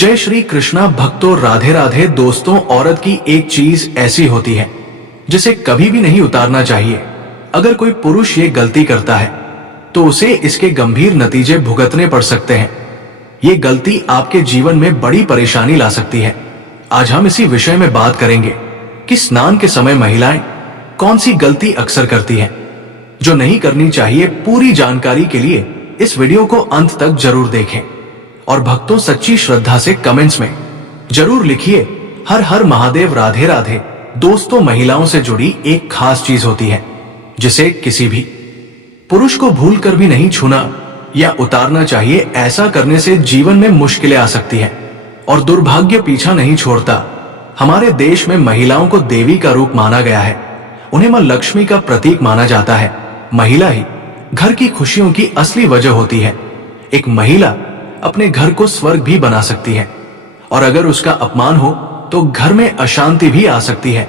जय श्री कृष्णा भक्तों, राधे राधे। दोस्तों, औरत की एक चीज ऐसी होती है जिसे कभी भी नहीं उतारना चाहिए। अगर कोई पुरुष ये गलती करता है तो उसे इसके गंभीर नतीजे भुगतने पड़ सकते हैं। ये गलती आपके जीवन में बड़ी परेशानी ला सकती है। आज हम इसी विषय में बात करेंगे कि स्नान के समय महिलाएं कौन सी गलती अक्सर करती हैं, जो नहीं करनी चाहिए। पूरी जानकारी के लिए इस वीडियो को अंत तक जरूर देखें। और भक्तों, सच्ची श्रद्धा से कमेंट्स में जरूर लिखिए हर हर महादेव, राधे राधे। दोस्तों, महिलाओं से जुड़ी एक खास चीज होती है जिसे किसी भी पुरुष को भूलकर भी नहीं छूना या उतारना चाहिए। ऐसा करने से जीवन में मुश्किलें आ सकती हैं और दुर्भाग्य पीछा नहीं छोड़ता। हमारे देश में महिलाओं को देवी का रूप माना गया है। उन्हें मां लक्ष्मी का प्रतीक माना जाता है। महिला ही घर की खुशियों की असली वजह होती है। एक महिला अपने घर को स्वर्ग भी बना सकती है और अगर उसका अपमान हो तो घर में अशांति भी आ सकती है।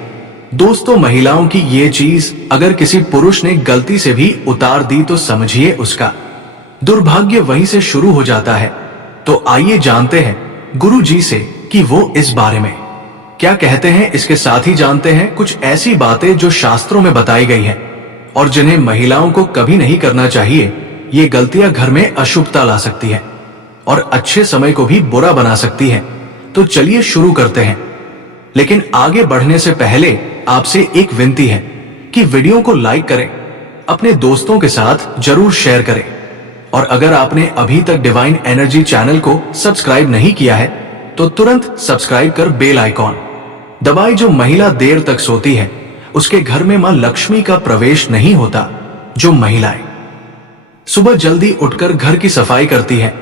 दोस्तों, महिलाओं की ये चीज अगर किसी पुरुष ने गलती से भी उतार दी तो समझिए उसका दुर्भाग्य वहीं से शुरू हो जाता है। तो आइए जानते हैं गुरु जी से कि वो इस बारे में क्या कहते हैं। इसके साथ ही जानते हैं कुछ ऐसी बातें जो शास्त्रों में बताई गई है और जिन्हें महिलाओं को कभी नहीं करना चाहिए। ये गलतियां घर में अशुभता ला सकती है और अच्छे समय को भी बुरा बना सकती है। तो चलिए शुरू करते हैं। लेकिन आगे बढ़ने से पहले आपसे एक विनती है कि वीडियो को लाइक करें, अपने दोस्तों के साथ जरूर शेयर करें और अगर आपने अभी तक डिवाइन एनर्जी चैनल को सब्सक्राइब नहीं किया है तो तुरंत सब्सक्राइब कर बेल आइकॉन दबाएं। जो महिला देर तक सोती है उसके घर में मां लक्ष्मी का प्रवेश नहीं होता। जो महिलाएं सुबह जल्दी उठकर घर की सफाई करती है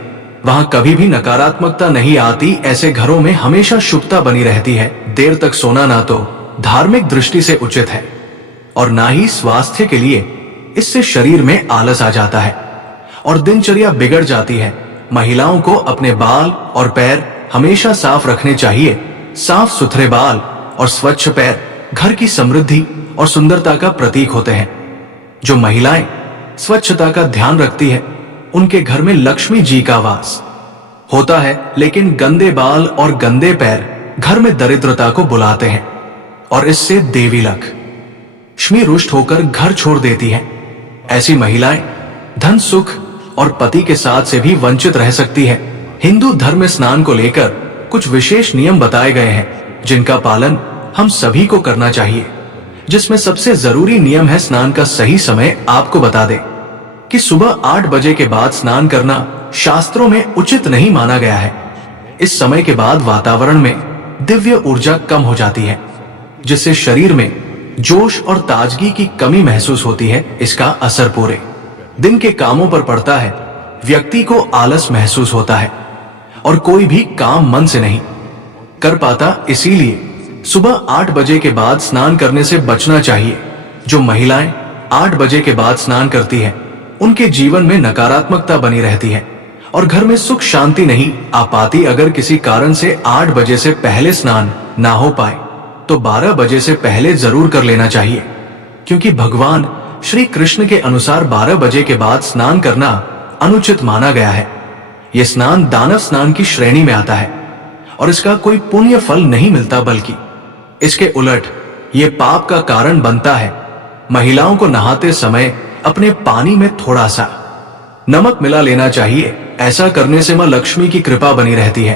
वहां कभी भी नकारात्मकता नहीं आती। ऐसे घरों में हमेशा शुभता बनी रहती है। देर तक सोना ना तो धार्मिक दृष्टि से उचित है और ना ही स्वास्थ्य के लिए। इससे शरीर में आलस आ जाता है और दिनचर्या बिगड़ जाती है। महिलाओं को अपने बाल और पैर हमेशा साफ रखने चाहिए। साफ सुथरे बाल और स्वच्छ पैर घर की समृद्धि और सुंदरता का प्रतीक होते हैं। जो महिलाएं स्वच्छता का ध्यान रखती है उनके घर में लक्ष्मी जी का वास होता है। लेकिन गंदे बाल और गंदे पैर घर में दरिद्रता को बुलाते हैं और इससे देवी लक्ष्मी रुष्ट होकर घर छोड़ देती है। ऐसी महिलाएं धन, सुख और पति के साथ से भी वंचित रह सकती है। हिंदू धर्म में स्नान को लेकर कुछ विशेष नियम बताए गए हैं जिनका पालन हम सभी को करना चाहिए। जिसमें सबसे जरूरी नियम है स्नान का सही समय। आपको बता दें कि सुबह 8 बजे के बाद स्नान करना शास्त्रों में उचित नहीं माना गया है। इस समय के बाद वातावरण में दिव्य ऊर्जा कम हो जाती है जिससे शरीर में जोश और ताजगी की कमी महसूस होती है। इसका असर पूरे दिन के कामों पर पड़ता है। व्यक्ति को आलस महसूस होता है और कोई भी काम मन से नहीं कर पाता। इसीलिए सुबह 8 बजे के बाद स्नान करने से बचना चाहिए। जो महिलाएं 8 बजे के बाद स्नान करती है उनके जीवन में नकारात्मकता बनी रहती है और घर में सुख शांति नहीं आ पाती। अगर किसी कारण से 8 बजे से पहले स्नान ना हो पाए तो 12 बजे से पहले जरूर कर लेना चाहिए, क्योंकि भगवान श्री कृष्ण के अनुसार 12 बजे के बाद स्नान करना अनुचित माना गया है। यह स्नान दानव स्नान की श्रेणी में आता है और इसका कोई पुण्य फल नहीं मिलता, बल्कि इसके उलट ये पाप का कारण बनता है। महिलाओं को नहाते समय अपने पानी में थोड़ा सा नमक मिला लेना चाहिए। ऐसा करने से मां लक्ष्मी की कृपा बनी रहती है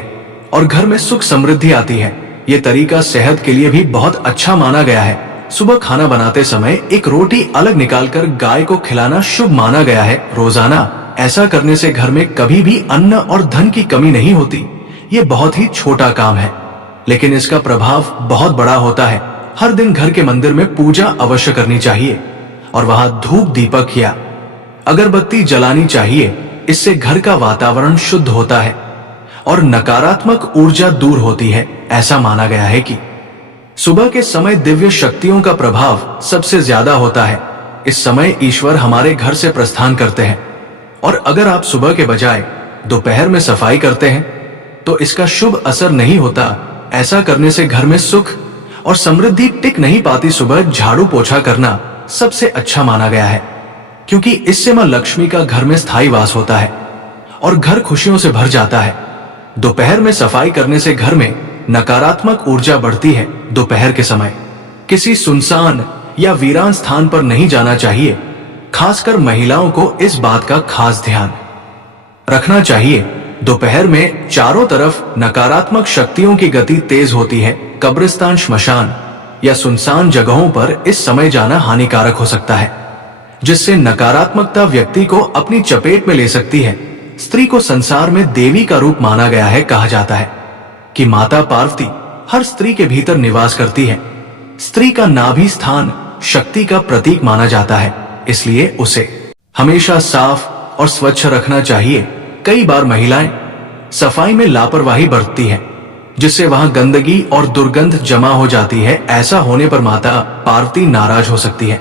और घर में सुख समृद्धि आती है। यह तरीका सेहत के लिए भी बहुत अच्छा माना गया है। सुबह खाना बनाते समय एक रोटी अलग निकालकर गाय को खिलाना शुभ माना गया है। रोजाना ऐसा करने से घर में कभी भी अन्न और धन की कमी नहीं होती। ये बहुत ही छोटा काम है लेकिन इसका प्रभाव बहुत बड़ा होता है। हर दिन घर के मंदिर में पूजा अवश्य करनी चाहिए और वहां धूप, दीपक या अगरबत्ती जलानी चाहिए। इससे घर का वातावरण शुद्ध होता है और नकारात्मक ऊर्जा दूर होती है। ऐसा माना गया है कि सुबह के समय दिव्य शक्तियों का प्रभाव सबसे ज्यादा होता है। इस समय ईश्वर हमारे घर से प्रस्थान करते हैं और अगर आप सुबह के बजाय दोपहर में सफाई करते हैं तो इसका शुभ असर नहीं होता। ऐसा करने से घर में सुख और समृद्धि टिक नहीं पाती। सुबह झाड़ू पोछा करना सबसे अच्छा माना गया है, क्योंकि इससे मां लक्ष्मी का घर में स्थायी वास होता है और घर खुशियों से भर जाता है। दोपहर में सफाई करने से घर में नकारात्मक ऊर्जा बढ़ती है। दोपहर के समय किसी सुनसान या वीरान स्थान पर नहीं जाना चाहिए। खासकर महिलाओं को इस बात का खास ध्यान रखना चाहिए। दोपहर में चारों तरफ नकारात्मक शक्तियों की गति तेज होती है। कब्रिस्तान, श्मशान या सुनसान जगहों पर इस समय जाना हानिकारक हो सकता है, जिससे नकारात्मकता व्यक्ति को अपनी चपेट में ले सकती है। स्त्री को संसार में देवी का रूप माना गया है। कहा जाता है कि माता पार्वती हर स्त्री के भीतर निवास करती है। स्त्री का नाभि स्थान शक्ति का प्रतीक माना जाता है, इसलिए उसे हमेशा साफ और स्वच्छ रखना चाहिए। कई बार महिलाएं सफाई में लापरवाही बरतती हैं, जिससे वहां गंदगी और दुर्गंध जमा हो जाती है। ऐसा होने पर माता पार्वती नाराज हो सकती है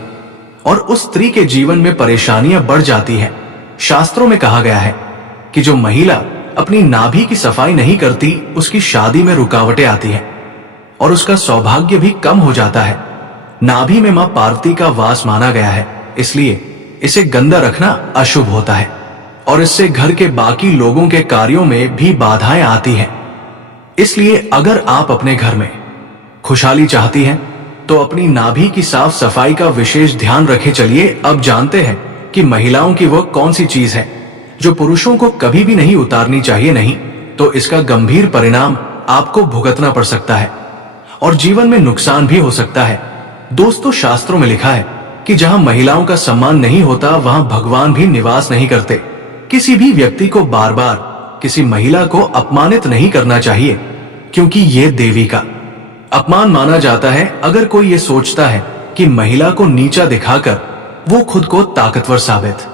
और उस स्त्री के जीवन में परेशानियां बढ़ जाती हैं। शास्त्रों में कहा गया है कि जो महिला अपनी नाभि की सफाई नहीं करती, उसकी शादी में रुकावटें आती हैं और उसका सौभाग्य भी कम हो जाता है। नाभि में मां पार्वती का वास माना गया है, इसलिए इसे गंदा रखना अशुभ होता है और इससे घर के बाकी लोगों के कार्यों में भी बाधाएं आती हैं। इसलिए अगर आप अपने घर में खुशहाली चाहती हैं तो अपनी नाभि की साफ सफाई का विशेष ध्यान रखें। चलिए अब जानते हैं कि महिलाओं की वह कौन सी चीज है जो पुरुषों को कभी भी नहीं उतारनी चाहिए। नहीं तो इसका गंभीर परिणाम आपको भुगतना पड़ सकता है और जीवन में नुकसान भी हो सकता है। दोस्तों, शास्त्रों में लिखा है कि जहां महिलाओं का सम्मान नहीं होता, वहां भगवान भी निवास नहीं करते। किसी भी व्यक्ति को बार बार किसी महिला को अपमानित नहीं करना चाहिए, क्योंकि यह देवी का अपमान माना जाता है। अगर कोई ये सोचता है कि महिला को नीचा दिखाकर वो खुद को ताकतवर साबित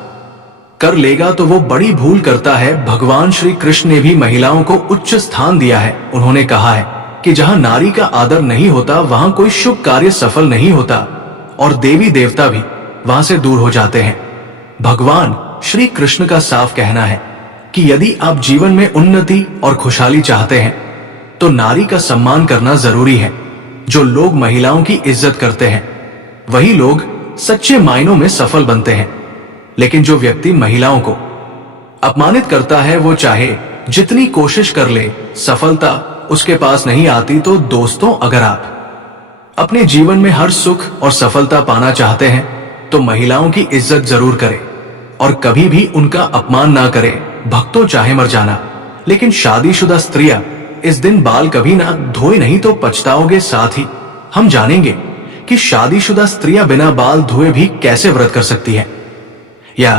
कर लेगा, तो वो बड़ी भूल करता है। भगवान श्री कृष्ण ने भी महिलाओं को उच्च स्थान दिया है। उन्होंने कहा है कि जहां नारी का आदर नहीं होता, वहां कोई शुभ कार्य सफल नहीं होता और देवी देवता भी वहां से दूर हो जाते हैं। भगवान श्री कृष्ण का साफ कहना है कि यदि आप जीवन में उन्नति और खुशहाली चाहते हैं तो नारी का सम्मान करना जरूरी है। जो लोग महिलाओं की इज्जत करते हैं, वही लोग सच्चे मायनों में सफल बनते हैं। लेकिन जो व्यक्ति महिलाओं को अपमानित करता है, वो चाहे जितनी कोशिश कर ले, सफलता उसके पास नहीं आती। तो दोस्तों, अगर आप अपने जीवन में हर सुख और सफलता पाना चाहते हैं तो महिलाओं की इज्जत जरूर करें और कभी भी उनका अपमान ना करें। भक्तों, चाहे मर जाना, लेकिन शादीशुदा स्त्रियां इस दिन बाल कभी ना धोए, नहीं तो पछताओगे। साथ ही हम जानेंगे कि शादीशुदा स्त्रियां बिना बाल धोए भी कैसे व्रत कर सकती हैं या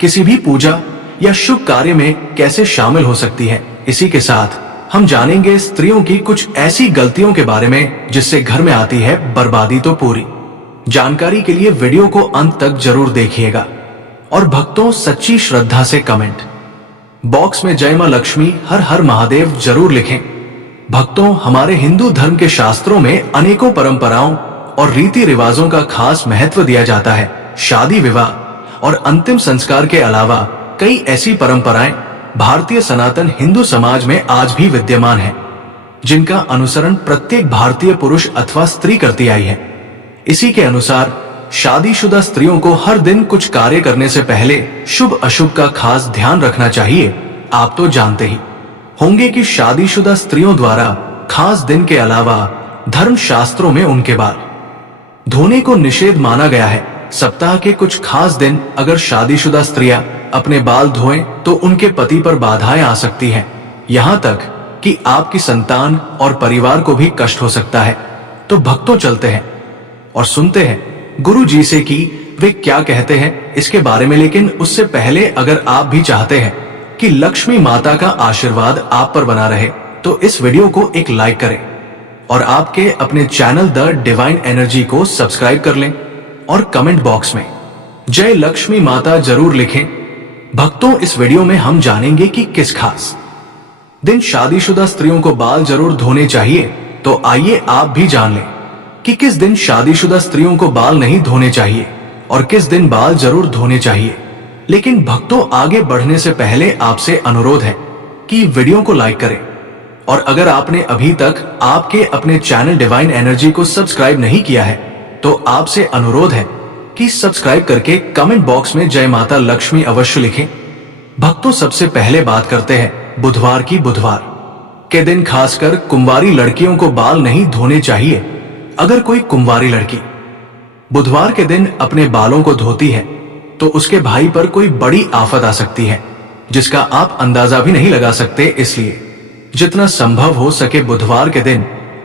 किसी भी पूजा या शुभ कार्य में कैसे शामिल हो सकती हैं। इसी के साथ हम जानेंगे स्त्रियों की कुछ ऐसी गलतियों के बारे में जिससे घर में आती है बर्बादी। तो पूरी जानकारी के लिए वीडियो को अंत तक जरूर देखिएगा। और भक्तों, सच्ची श्रद्धा से कमेंट बॉक्स में जय मां लक्ष्मी, हर हर महादेव जरूर लिखें। भक्तों, हमारे हिंदू धर्म के शास्त्रों में अनेकों परंपराओं और रीति रिवाजों का खास महत्व दिया जाता है। शादी, विवाह और अंतिम संस्कार के अलावा कई ऐसी परंपराएं भारतीय सनातन हिंदू समाज में आज भी विद्यमान हैं, जिनका अनुसरण प्रत्येक भारतीय पुरुष अथवा स्त्री करती आई है। इसी के अनुसार शादीशुदा स्त्रियों को हर दिन कुछ कार्य करने से पहले शुभ अशुभ का खास ध्यान रखना चाहिए। आप तो जानते ही होंगे कि शादीशुदा स्त्रियों द्वारा खास दिन के अलावा धर्म शास्त्रों में उनके बाल धोने को निषेध माना गया है। सप्ताह के कुछ खास दिन अगर शादीशुदा स्त्रियां अपने बाल धोएं तो उनके पति पर बाधाएं आ सकती हैं, यहाँ तक कि आपकी संतान और परिवार को भी कष्ट हो सकता है। तो भक्तों, चलते हैं और सुनते हैं गुरु जी से कि वे क्या कहते हैं इसके बारे में। लेकिन उससे पहले अगर आप भी चाहते हैं कि लक्ष्मी माता का आशीर्वाद आप पर बना रहे, तो इस वीडियो को एक लाइक करें और आपके अपने चैनल द डिवाइन एनर्जी को सब्सक्राइब कर लें और कमेंट बॉक्स में जय लक्ष्मी माता जरूर लिखें। भक्तों, इस वीडियो में हम जानेंगे कि किस खास दिन शादीशुदा स्त्रियों को बाल जरूर धोने चाहिए। तो आइए आप भी जान लें कि किस दिन शादीशुदा स्त्रियों को बाल नहीं धोने चाहिए और किस दिन बाल जरूर धोने चाहिए। लेकिन भक्तों, आगे बढ़ने से पहले आपसे अनुरोध है कि वीडियो को लाइक करें और अगर आपने अभी तक आपके अपने चैनल डिवाइन एनर्जी को सब्सक्राइब नहीं किया है तो आपसे अनुरोध है कि सब्सक्राइब करके कमेंट बॉक्स में जय माता लक्ष्मी अवश्य लिखें। भक्तों, सबसे पहले बात करते हैं बुधवार की। बुधवार के दिन खासकर कुंवारी लड़कियों को बाल नहीं धोने चाहिए। अगर कोई कुंवारी लड़की बुधवार के दिन अपने बालों को धोती है तो उसके भाई पर कोई बड़ी आफत आ सकती है, जिसका आप अंदाजा भी नहीं लगा सकते। इसलिए जितना संभव हो सके बुधवार के दिन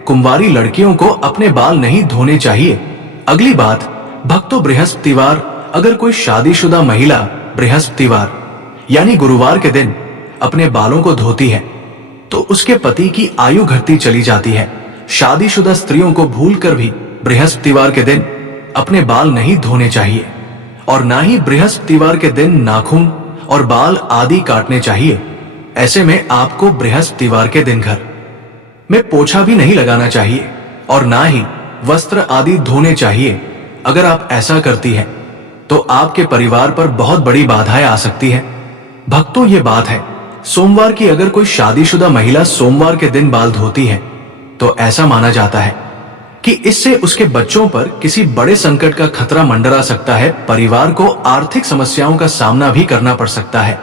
कुंवारी लड़कियों को अपने बाल नहीं धोने चाहिए। अगली बात, भक्तों, बृहस्पतिवार, अगर कोई शादीशुदा महिला बृहस्पतिवार यानी गुरुवार के दिन अपने बालों को धोती है तो उसके पति की आयु घटती चली जाती है। शादीशुदा स्त्रियों को भूलकर भी बृहस्पतिवार के दिन अपने बाल नहीं धोने चाहिए और ना ही बृहस्पतिवार के दिन नाखून और बाल आदि काटने चाहिए। ऐसे में आपको बृहस्पतिवार के दिन घर में पोछा भी नहीं लगाना चाहिए और ना ही वस्त्र आदि धोने चाहिए। अगर आप ऐसा करती हैं तो आपके परिवार पर बहुत बड़ी बाधाएं आ सकती हैं। भक्तों, ये बात है सोमवार की। अगर कोई शादीशुदा महिला सोमवार के दिन बाल धोती है तो ऐसा माना जाता है कि इससे उसके बच्चों पर किसी बड़े संकट का खतरा मंडरा सकता है। परिवार को आर्थिक समस्याओं का सामना भी करना पड़ सकता है।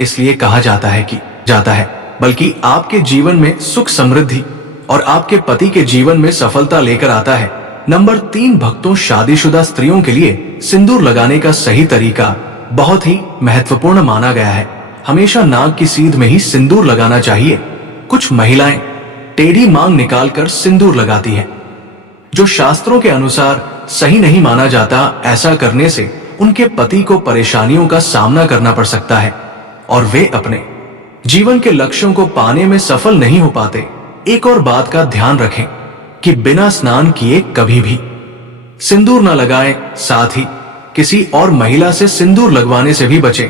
इसलिए कहा जाता है बल्कि आपके जीवन में सुख समृद्धि और आपके पति के जीवन में सफलता लेकर आता है। नंबर 3, भक्तों, शादीशुदा स्त्रियों के लिए सिंदूर लगाने का सही तरीका बहुत ही महत्वपूर्ण माना गया है। हमेशा नाक की सीध में ही सिंदूर लगाना चाहिए। कुछ महिलाएं टेढ़ी मांग निकालकर सिंदूर लगाती हैं, जो शास्त्रों के अनुसार सही नहीं माना जाता। ऐसा करने से उनके पति को परेशानियों का सामना करना पड़ सकता है और वे अपने जीवन के लक्ष्यों को पाने में सफल नहीं हो पाते। एक और बात का ध्यान रखें कि बिना स्नान किए कभी भी सिंदूर न लगाएं। साथ ही किसी और महिला से सिंदूर लगवाने से भी बचें।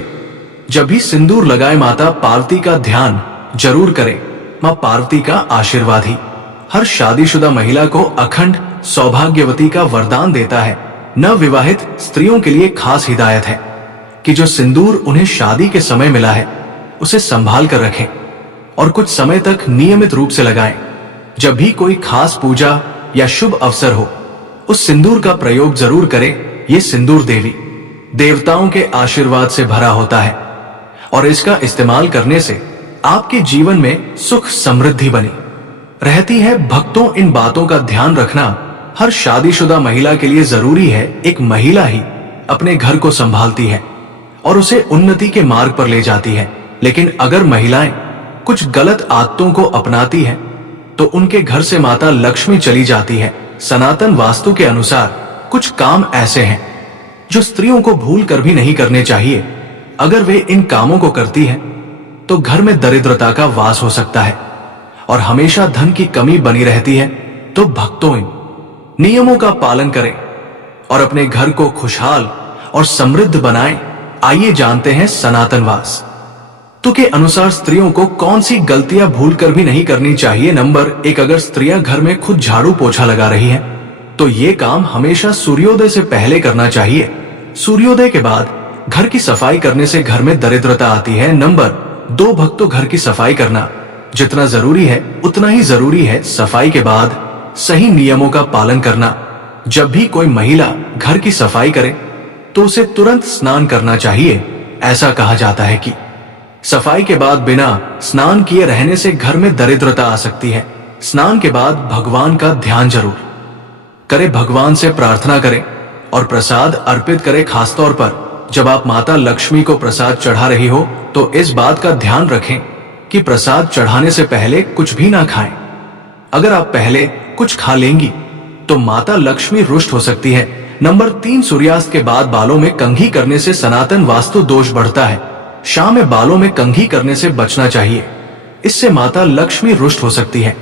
जब भी सिंदूर लगाए माता पार्वती का ध्यान जरूर करें। मां पार्वती का आशीर्वाद ही हर शादीशुदा महिला को अखंड सौभाग्यवती का वरदान देता है। नवविवाहित स्त्रियों के लिए खास हिदायत है कि जो सिंदूर उन्हें शादी के समय मिला है उसे संभाल कर रखें और कुछ समय तक नियमित रूप से लगाएं। जब भी कोई खास पूजा या शुभ अवसर हो उस सिंदूर का प्रयोग जरूर करें। ये सिंदूर देवी देवताओं के आशीर्वाद से भरा होता है और इसका इस्तेमाल करने से आपके जीवन में सुख समृद्धि बनी रहती है। भक्तों, इन बातों का ध्यान रखना हर शादीशुदा महिला के लिए जरूरी है। एक महिला ही अपने घर को संभालती है और उसे उन्नति के मार्ग पर ले जाती है, लेकिन अगर महिलाएं कुछ गलत आदतों को अपनाती हैं तो उनके घर से माता लक्ष्मी चली जाती है। सनातन वास्तु के अनुसार कुछ काम ऐसे हैं जो स्त्रियों को भूल कर भी नहीं करने चाहिए। अगर वे इन कामों को करती हैं तो घर में दरिद्रता का वास हो सकता है और हमेशा धन की कमी बनी रहती है। तो भक्तों, इन नियमों का पालन करें और अपने घर को खुशहाल और समृद्ध बनाएं। आइए जानते हैं सनातन वास्तु के अनुसार स्त्रियों को कौन सी गलतियां भूलकर भी नहीं करनी चाहिए। नंबर 1, अगर स्त्रियां घर में खुद झाड़ू पोछा लगा रही हैं तो ये काम हमेशा सूर्योदय से पहले करना चाहिए। सूर्योदय के बाद घर की सफाई करने से घर में दरिद्रता आती है। नंबर 2, भक्तों, घर की सफाई करना जितना जरूरी है उतना ही जरूरी है सफाई के बाद सही नियमों का पालन करना। जब भी कोई महिला घर की सफाई करे तो उसे तुरंत स्नान करना चाहिए। ऐसा कहा जाता है कि सफाई के बाद बिना स्नान किए रहने से घर में दरिद्रता आ सकती है। स्नान के बाद भगवान का ध्यान जरूर करें, भगवान से प्रार्थना करें और प्रसाद अर्पित करें। खासतौर पर जब आप माता लक्ष्मी को प्रसाद चढ़ा रही हो तो इस बात का ध्यान रखें कि प्रसाद चढ़ाने से पहले कुछ भी ना खाएं। अगर आप पहले कुछ खा लेंगी तो माता लक्ष्मी रुष्ट हो सकती है। नंबर 3, सूर्यास्त के बाद बालों में कंघी करने से सनातन वास्तु दोष बढ़ता है। शाम में बालों में कंघी करने से बचना चाहिए, इससे माता लक्ष्मी रुष्ट हो सकती है।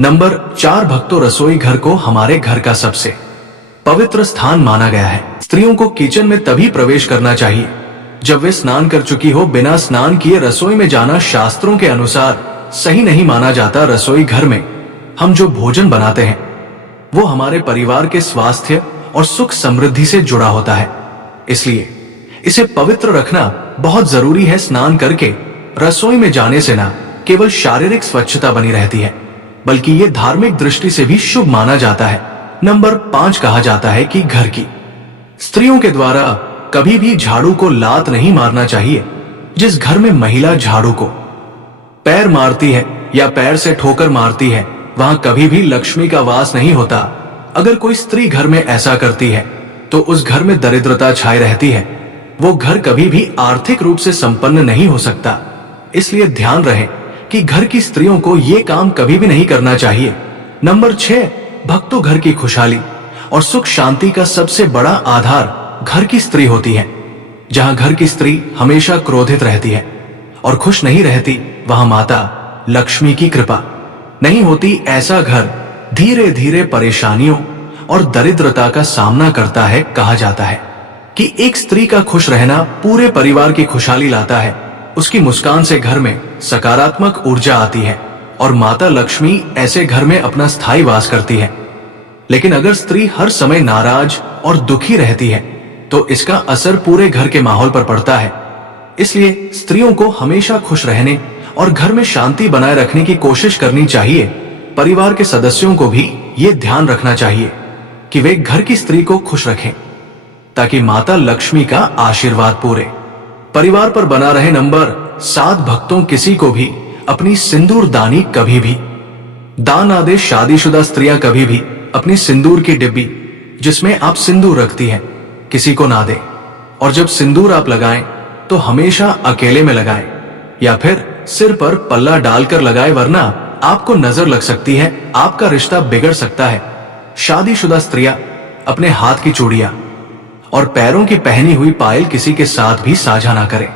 नंबर 4, भक्तों, रसोई घर को हमारे घर का सबसे पवित्र स्थान माना गया है। स्त्रियों को किचन में तभी प्रवेश करना चाहिए जब वे स्नान कर चुकी हो। बिना स्नान किए रसोई में जाना शास्त्रों के अनुसार सही नहीं माना जाता। रसोई घर में हम जो भोजन बनाते हैं वो हमारे परिवार के स्वास्थ्य और सुख समृद्धि से जुड़ा होता है, इसलिए इसे पवित्र रखना बहुत जरूरी है। स्नान करके रसोई में जाने से न केवल शारीरिक स्वच्छता बनी रहती है बल्कि ये धार्मिक दृष्टि से भी शुभ माना जाता है। नंबर 5, कहा जाता है कि घर की स्त्रियों के द्वारा कभी भी झाड़ू को लात नहीं मारना चाहिए। जिस घर में महिला झाड़ू को पैर मारती है या पैर से ठोकर मारती है, वहां कभी भी लक्ष्मी का वास नहीं होता। अगर कोई स्त्री घर में ऐसा करती है तो उस घर में दरिद्रता छाई रहती है। वो घर कभी भी आर्थिक रूप से संपन्न नहीं हो सकता। इसलिए ध्यान रहे कि घर की स्त्रियों को ये काम कभी भी नहीं करना चाहिए। नंबर 6, भक्तों, घर की खुशहाली और सुख शांति का सबसे बड़ा आधार घर की स्त्री होती है। जहां घर की स्त्री हमेशा क्रोधित रहती है और खुश नहीं रहती, वहां माता लक्ष्मी की कृपा नहीं होती। ऐसा घर धीरे धीरे परेशानियों और दरिद्रता का सामना करता है। कहा जाता है कि एक स्त्री का खुश रहना पूरे परिवार की खुशहाली लाता है। उसकी मुस्कान से घर में सकारात्मक ऊर्जा आती है और माता लक्ष्मी ऐसे घर में अपना स्थायी वास करती है। लेकिन अगर स्त्री हर समय नाराज और दुखी रहती है तो इसका असर पूरे घर के माहौल पर पड़ता है। इसलिए स्त्रियों को हमेशा खुश रहने और घर में शांति बनाए रखने की कोशिश करनी चाहिए। परिवार के सदस्यों को भी ये ध्यान रखना चाहिए कि वे घर की स्त्री को खुश रखें ताकि माता लक्ष्मी का आशीर्वाद पूरे परिवार पर बना रहे। नंबर 7, भक्तों, किसी को भी अपनी सिंदूर दानी कभी भी दान ना दे। शादीशुदा स्त्रियां कभी भी अपनी सिंदूर की डिब्बी जिसमें आप सिंदूर रखती हैं किसी को ना दे। और जब सिंदूर आप लगाएं तो हमेशा अकेले में लगाएं या फिर सिर पर पल्ला डालकर लगाएं, वरना आपको नजर लग सकती है, आपका रिश्ता बिगड़ सकता है। शादीशुदा स्त्रियां अपने हाथ की चूड़ियां और पैरों की पहनी हुई पायल किसी के साथ भी साझा ना करें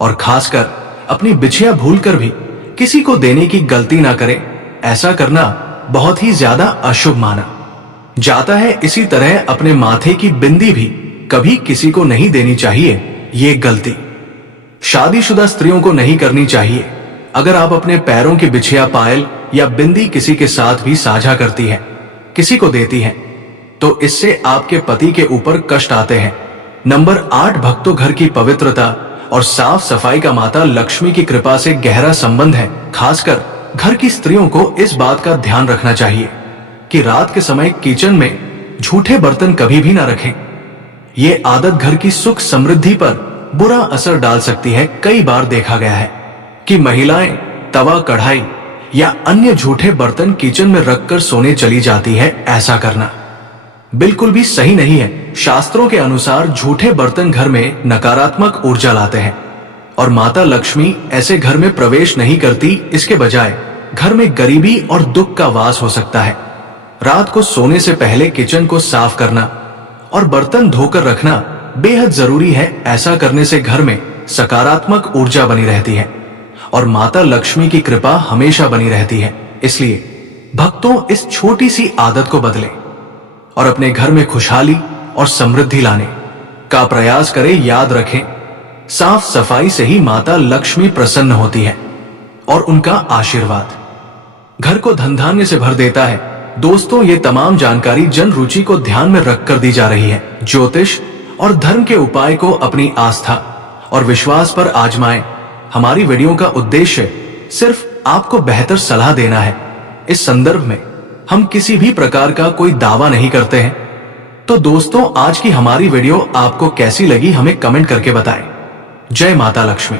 और खासकर अपनी बिछिया भूलकर भी किसी को देने की गलती ना करें। ऐसा करना बहुत ही ज्यादा अशुभ माना जाता है। इसी तरह अपने माथे की बिंदी भी कभी किसी को नहीं देनी चाहिए। ये गलती शादीशुदा स्त्रियों को नहीं करनी चाहिए। अगर आप अपने पैरों की बिछिया पायल या बिंदी किसी के साथ भी साझा करती है, किसी को देती है, तो इससे आपके पति के ऊपर कष्ट आते हैं। नंबर 8, भक्तों, घर की पवित्रता और साफ सफाई का माता लक्ष्मी की कृपा से गहरा संबंध है। खासकर घर की स्त्रियों को इस बात का ध्यान रखना चाहिए कि रात के समय किचन में झूठे बर्तन कभी भी ना रखें। ये आदत घर की सुख समृद्धि पर बुरा असर डाल सकती है। कई बार देखा गया है कि महिलाएं तवा, कढ़ाई या अन्य झूठे बर्तन किचन में रखकर सोने चली जाती है। ऐसा करना बिल्कुल भी सही नहीं है। शास्त्रों के अनुसार झूठे बर्तन घर में नकारात्मक ऊर्जा लाते हैं और माता लक्ष्मी ऐसे घर में प्रवेश नहीं करती। इसके बजाय घर में गरीबी और दुख का वास हो सकता है। रात को सोने से पहले किचन को साफ करना और बर्तन धोकर रखना बेहद जरूरी है। ऐसा करने से घर में सकारात्मक ऊर्जा बनी रहती है और माता लक्ष्मी की कृपा हमेशा बनी रहती है। इसलिए भक्तों, इस छोटी सी आदत को बदलें और अपने घर में खुशहाली और समृद्धि लाने का प्रयास करें। याद रखें, साफ सफाई से ही माता लक्ष्मी प्रसन्न होती है और उनका आशीर्वाद घर को धन धान्य से भर देता है। दोस्तों, ये तमाम जानकारी जन रुचि को ध्यान में रखकर दी जा रही है। ज्योतिष और धर्म के उपाय को अपनी आस्था और विश्वास पर आजमाएं। हमारी वीडियो का उद्देश्य सिर्फ आपको बेहतर सलाह देना है। इस संदर्भ में हम किसी भी प्रकार का कोई दावा नहीं करते हैं। तो दोस्तों, आज की हमारी वीडियो आपको कैसी लगी हमें कमेंट करके बताएं। जय माता लक्ष्मी।